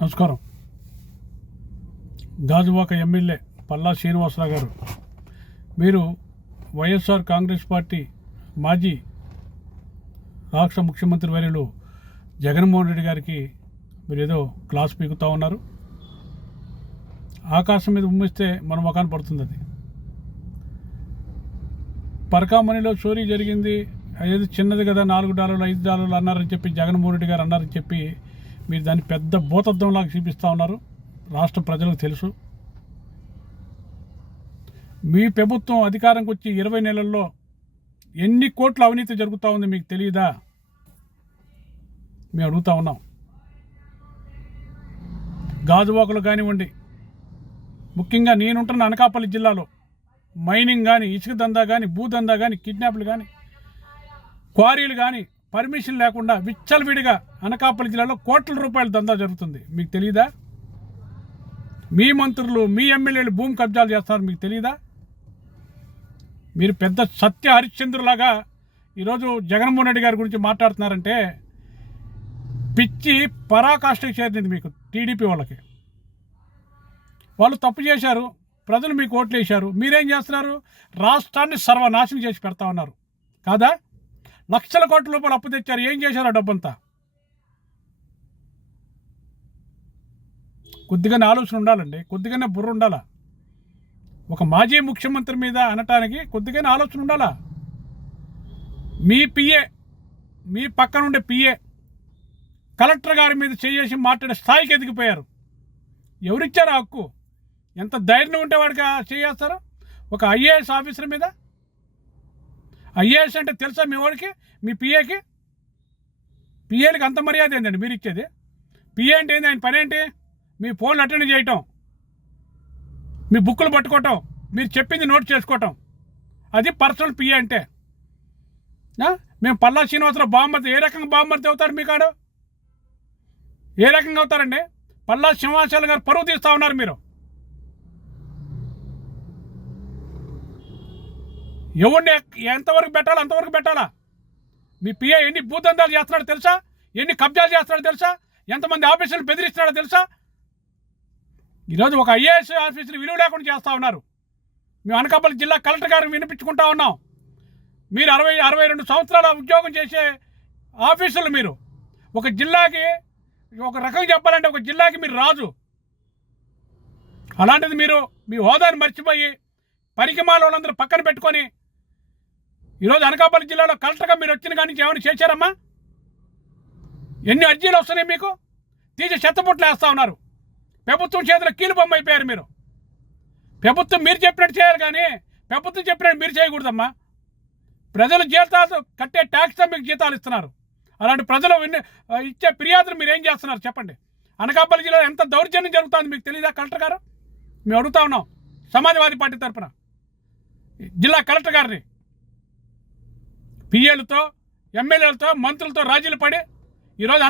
నమస్కారం. గాజువాక ఎమ్మెల్యే పల్లా శ్రీనివాసరావు గారు, మీరు వైఎస్ఆర్ కాంగ్రెస్ పార్టీ మాజీ రాష్ట్ర ముఖ్యమంత్రి వర్యులు జగన్మోహన్ రెడ్డి గారికి మీరు ఏదో క్లాస్ పీకుతూ ఉన్నారు. ఆకాశం మీద ఉమ్మిస్తే మన ముఖాన్ని పడుతుంది. అది పరకామణిలో చోరీ జరిగింది, అదేది చిన్నది కదా, $4 $5 అన్నారని చెప్పి జగన్మోహన్ రెడ్డి గారు అన్నారని చెప్పి మీరు దాన్ని పెద్ద భూతద్దంలాగా చూపిస్తూ ఉన్నారు. రాష్ట్ర ప్రజలకు తెలుసు. మీ ప్రభుత్వం అధికారంకి వచ్చి 20 నెలల్లో ఎన్ని కోట్ల అవినీతి జరుగుతూ ఉంది మీకు తెలియదా? మేము అడుగుతూ ఉన్నాం. గాజువాకలు కానివ్వండి, ముఖ్యంగా నేనుంటున్న అనకాపల్లి జిల్లాలో మైనింగ్ కానీ, ఇసుక దందా కానీ, భూదందా కానీ, కిడ్నాప్లు కానీ, క్వారీలు కానీ పర్మిషన్ లేకుండా విచ్చలవిడిగా అనకాపల్లి జిల్లాలో కోట్ల రూపాయల దందా జరుగుతుంది. మీకు తెలియదా? మీ మంత్రులు, మీ ఎమ్మెల్యేలు భూమి కబ్జాలు చేస్తారు, మీకు తెలియదా? మీరు పెద్ద సత్య హరిశ్చంద్రులాగా ఈరోజు జగన్మోహన్ రెడ్డి గారి గురించి మాట్లాడుతున్నారంటే పిచ్చి పరాకాష్ఠకి చేరింది మీకు. టీడీపీ వాళ్ళకి వాళ్ళు తప్పు చేశారు, ప్రజలు మీకు ఓట్లు వేశారు. మీరేం చేస్తున్నారు? రాష్ట్రాన్ని సర్వనాశనం చేసి పెడతా ఉన్నారు కాదా? లక్షల కోట్ల రూపాయలు అప్పు తెచ్చారు. ఏం చేశారు ఆ డబ్బంతా? కొద్దిగానే ఆలోచన ఉండాలండి, కొద్దిగానే బుర్ర ఉండాలా. ఒక మాజీ ముఖ్యమంత్రి మీద అనటానికి కొద్దిగానే ఆలోచన ఉండాలా. మీ పిఏ, మీ పక్కనుండే పిఏ కలెక్టర్ గారి మీద చేసి మాట్లాడే స్థాయికి ఎదిగిపోయారు. ఎవరిచ్చారు ఆ హక్కు? ఎంత ధైర్యం ఉంటే వాడికి చేస్తారు? ఒక ఐఏఎస్ ఆఫీసర్ మీద. ఐఏఎస్ అంటే తెలుసా మీ వాడికి, మీ పిఏకి? పిఏలకి అంత మర్యాద ఏంటండి మీరు ఇచ్చేది? పిఏ అంటే ఏంది? ఆయన పని ఏంటి? మీ ఫోన్లు అటెండ్ చేయటం, మీ బుక్కులు పట్టుకోవటం, మీరు చెప్పింది నోట్ చేసుకోవటం, అది పర్సనల్ పిఏ అంటే. మేము పల్లా శ్రీనివాసరావు బామ్మర్ది. ఏ రకంగా బామ్మర్ది అవుతారు మీ కాడు? ఏ రకంగా అవుతారండి? పల్లా శ్రీనివాసరావు గారు పరువు తీస్తూ ఉన్నారు మీరు. ఎవరిని ఎంతవరకు పెట్టాలో అంతవరకు పెట్టాలా? మీ పిఏ ఎన్ని భూదందాలు చేస్తున్నాడో తెలుసా? ఎన్ని కబ్జాలు చేస్తున్నాడో తెలుసా? ఎంతమంది ఆఫీసులు బెదిరిస్తున్నాడో తెలుసా? ఈరోజు ఒక ఐఏఎస్ ఆఫీసులు విలువ లేకుండా చేస్తూ ఉన్నారు. మేము అనకాపల్లి జిల్లా కలెక్టర్ గారికి వినిపించుకుంటా ఉన్నాం. మీరు 62 సంవత్సరాల ఉద్యోగం చేసే ఆఫీసులు మీరు. ఒక జిల్లాకి ఒక రకంగా చెప్పాలంటే ఒక జిల్లాకి మీరు రాజు. అలాంటిది మీరు మీ హోదాను మర్చిపోయి పరికమాల వాళ్ళందరూ పక్కన పెట్టుకొని ఈరోజు అనకాపల్లి జిల్లాలో కలెక్టర్గా మీరు వచ్చిన కానీ ఏమైనా చేశారమ్మా? ఎన్ని అర్జీలు వస్తున్నాయి మీకు? తీసి చెత్తపుట్లు వేస్తూ ఉన్నారు. ప్రభుత్వం చేతిలో కీలు బొమ్మ అయిపోయారు మీరు. ప్రభుత్వం మీరు చెప్పినట్టు చేయాలి కానీ ప్రభుత్వం చెప్పినట్టు మీరు చేయకూడదమ్మా. ప్రజలు జీతాలు కట్టే ట్యాక్స్తో మీకు జీతాలు ఇస్తున్నారు. అలాంటి ప్రజలు ఇచ్చే ఫిర్యాదులు మీరు ఏం చేస్తున్నారు చెప్పండి? అనకాపల్లి జిల్లాలో ఎంత దౌర్జన్యం జరుగుతుంది మీకు తెలియదా కలెక్టర్ గారు? మేము అడుగుతా ఉన్నాం సమాజ్వాదీ పార్టీ తరఫున జిల్లా కలెక్టర్ గారిని. పిఏలతో, ఎమ్మెల్యేలతో, మంత్రులతో రాజీలు పడి ఈరోజు